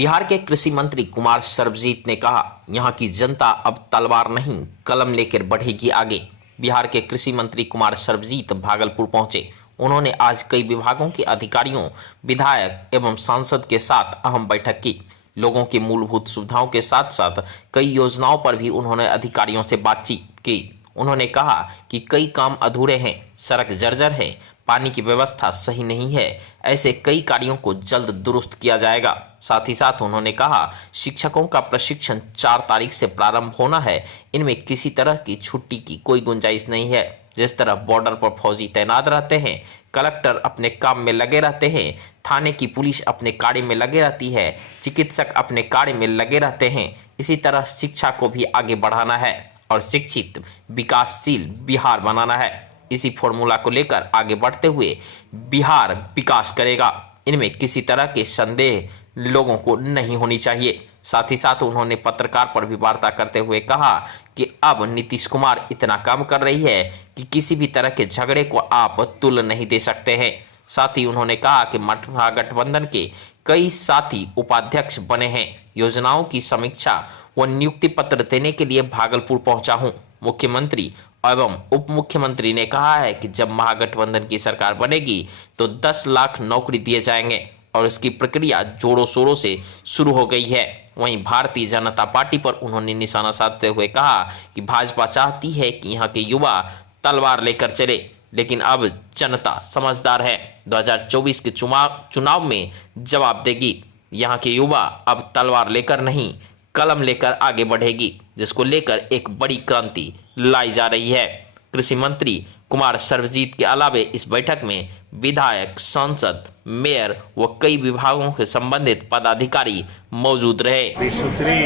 बिहार के कृषि मंत्री कुमार सर्वजीत ने कहा, यहां की जनता अब तलवार नहीं कलम लेकर बढ़ेगी आगे। बिहार के कृषि मंत्री कुमार सर्वजीत भागलपुर पहुंचे। उन्होंने आज कई विभागों के अधिकारियों, विधायक एवं सांसद के साथ अहम बैठक की। लोगों की मूलभूत सुविधाओं के साथ साथ कई योजनाओं पर भी उन्होंने अधिकारियों से बातचीत की। उन्होंने कहा कि कई काम अधूरे हैं, सड़क जर्जर है, पानी की व्यवस्था सही नहीं है। ऐसे कई कार्यों को जल्द दुरुस्त किया जाएगा। साथ ही साथ उन्होंने कहा, शिक्षकों का प्रशिक्षण 4 तारीख से प्रारंभ होना है। इनमें किसी तरह की छुट्टी की कोई गुंजाइश नहीं है। जिस तरह बॉर्डर पर फौजी तैनात रहते हैं, कलेक्टर अपने काम में लगे रहते हैं, थाने की पुलिस अपने कार्य में लगे रहती है, चिकित्सक अपने कार्य में लगे रहते हैं, इसी तरह शिक्षा को भी आगे बढ़ाना है और शिक्षित विकासशील बिहार बनाना है। इसी फॉर्मूला को लेकर आगे बढ़ते हुए बिहार विकास करेगा। इनमें किसी तरह के संदेह लोगों को नहीं होनी चाहिए। साथ ही साथ उन्होंने पत्रकार पर भी वार्ता करते हुए कहा कि अब नीतीश कुमार इतना काम कर रही है कि किसी भी तरह के झगड़े को आप तुल नहीं दे सकते हैं। साथ ही उन्होंने कहा कि महागठबंधन के कई साथी उपाध्यक्ष बने हैं। योजनाओं की समीक्षा व नियुक्ति पत्र देने के लिए भागलपुर पहुंचा हूं। मुख्यमंत्री एवं उप मुख्यमंत्री ने कहा है कि जब महागठबंधन की सरकार बनेगी तो 10 लाख नौकरी दिए जाएंगे और इसकी प्रक्रिया जोरों शोरों से शुरू हो गई है। वहीं भारतीय जनता पार्टी पर उन्होंने निशाना साधते हुए कहा कि भाजपा चाहती है कि यहां के युवा तलवार लेकर चले, लेकिन अब जनता समझदार है। 2024 के चुनाव में जवाब देगी। यहां के युवा अब तलवार लेकर नहीं कलम लेकर आगे बढ़ेगी, जिसको लेकर एक बड़ी क्रांति लाई जा रही है। कृषि मंत्री कुमार सर्वजीत के अलावे इस बैठक में विधायक, सांसद, मेयर व कई विभागों से संबंधित पदाधिकारी मौजूद रहे। त्रिसूत्री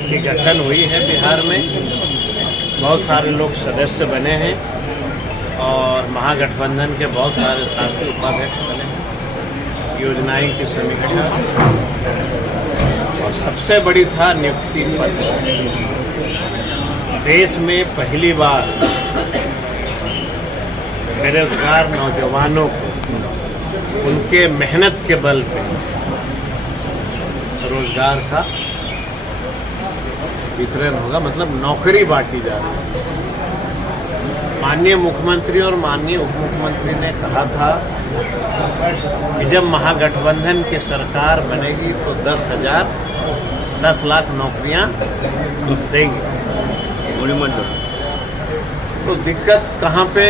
की गठन हुई है बिहार में, बहुत सारे लोग सदस्य बने हैं और महागठबंधन के बहुत सारे साथी उपाध्यक्ष बने हैं। योजनाएं की समीक्षा और सबसे बड़ी था नियुक्ति पत्र। देश में पहली बार बेरोजगार नौजवानों को उनके मेहनत के बल पे रोजगार का वितरण होगा, मतलब नौकरी बांटी जा रही है। माननीय मुख्यमंत्री और माननीय उप मुख्यमंत्री ने कहा था कि जब महागठबंधन की सरकार बनेगी तो 10 लाख नौकरियां देंगे। तो दिक्कत कहाँ पे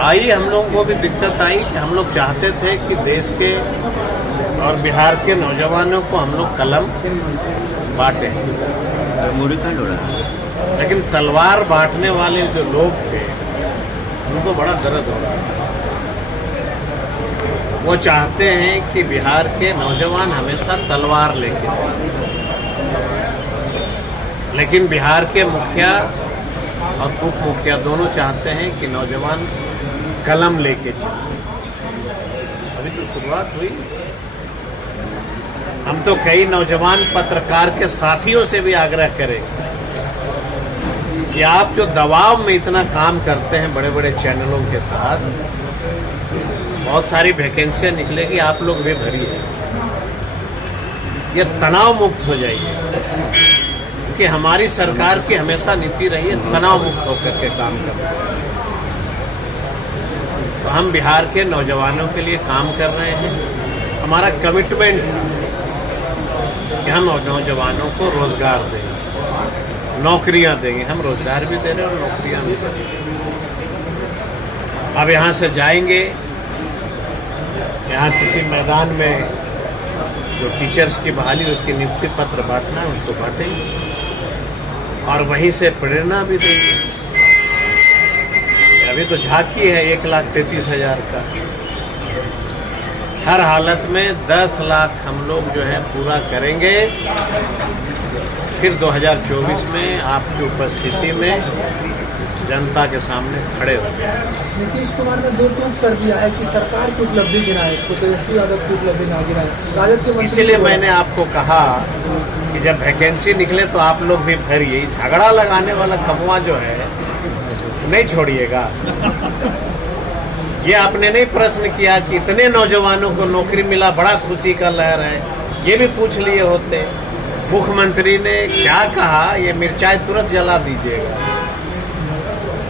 आई? हम लोगों को भी दिक्कत आई कि हम लोग चाहते थे कि देश के और बिहार के नौजवानों को हम लोग कलम बांटें, लेकिन तलवार बांटने वाले जो लोग थे उनको बड़ा दर्द हो रहा है। वो चाहते हैं कि बिहार के नौजवान हमेशा तलवार लेके, लेकिन बिहार के मुखिया और उप मुखिया दोनों चाहते हैं कि नौजवान कलम लेके चले। अभी तो शुरुआत हुई। हम तो कई नौजवान पत्रकार के साथियों से भी आग्रह करें कि आप जो दबाव में इतना काम करते हैं बड़े बड़े चैनलों के साथ, बहुत सारी वैकेंसियां निकलेगी, आप लोग भी भरिए। ये तनाव मुक्त हो जाइए, कि हमारी सरकार की हमेशा नीति रही है तनाव मुक्त होकर के काम करना। तो हम बिहार के नौजवानों के लिए काम कर रहे हैं। हमारा कमिटमेंट है कि हम नौजवानों को रोजगार देंगे, नौकरियां देंगे। हम रोजगार भी दे रहे हैं और नौकरियां भी दे रहे हैं। अब यहाँ से जाएंगे, यहाँ किसी मैदान में जो टीचर्स की बहाली उसकी नियुक्ति पत्र बांटना है उसको बांटेंगे और वहीं से प्रेरणा भी देंगे। अभी तो झांकी है 1,33,000 का। हर हालत में 10 लाख हम लोग जो है पूरा करेंगे। फिर 2024 में आपकी उपस्थिति में जनता के सामने खड़े हो गए। नीतीश कुमार ने 2 ट्वीट कर दिया है कि सरकार की उपलब्धि गिनाए, इसको तेजस्वी यादव की उपलब्धि ना गिनाए। राजद के इसीलिए मैंने आपको कहा कि जब वैकेंसी निकले तो आप लोग भी भरिए। झगड़ा लगाने वाला कमुआ जो है नहीं छोड़िएगा। ये आपने नहीं प्रश्न किया कि इतने नौजवानों को नौकरी मिला, बड़ा खुशी का लहर है, ये भी पूछ लिए होते। मुख्यमंत्री ने क्या कहा, ये मिर्चाई तुरंत जला दीजिएगा।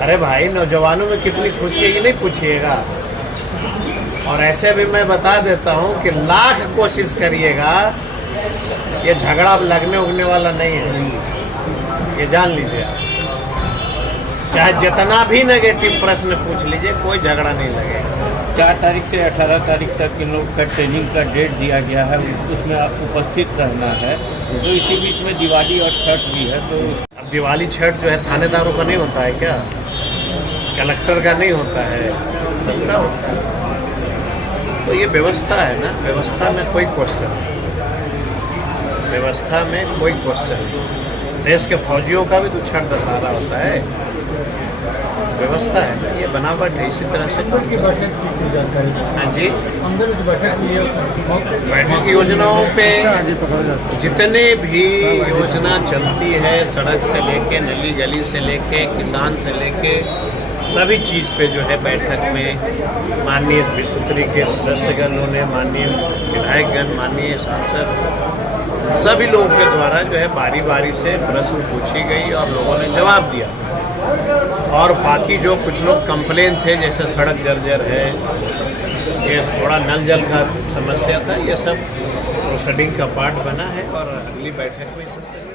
अरे भाई, नौजवानों में कितनी खुशी है ये नहीं पूछिएगा। और ऐसे भी मैं बता देता हूँ कि लाख कोशिश करिएगा, ये झगड़ा लगने उगने वाला नहीं है, ये जान लीजिए आप। चाहे जितना भी नेगेटिव प्रश्न पूछ लीजिए, कोई झगड़ा नहीं लगेगा। 4 तारीख से 18 तारीख तक इन लोग का ट्रेनिंग का डेट दिया गया है, उसमें आप उपस्थित रहना है। तो इसी बीच में दिवाली और छठ भी है। तो अब दिवाली छठ जो है थानेदारों का नहीं होता है क्या? कलेक्टर का नहीं होता है, सबका होता है। तो ये व्यवस्था है ना, व्यवस्था में कोई क्वेश्चन नहीं, व्यवस्था में कोई क्वेश्चन नहीं। देश के फौजियों का भी तो छठ दशहरा होता है, व्यवस्था है ना, ये बनावट है। इसी तरह से की बैठक की जानकारी। हाँ जी, अंदर जो बैठक हुई है, बैठक योजनाओं पे जितने भी योजना चलती है, सड़क से लेके नली गली से लेके किसान से लेके सभी चीज़ पे जो है बैठक में माननीय विस्तृति के सदस्यगणों ने, माननीय विधायकगण, माननीय सांसद, सभी लोगों के द्वारा जो है बारी बारी से प्रश्न पूछी गई और लोगों ने जवाब दिया। और बाकी जो कुछ लोग कंप्लेन थे, जैसे सड़क जर्जर है, ये थोड़ा नल जल का समस्या था, ये सब प्रोसीडिंग का पार्ट बना है और अगली बैठक में सब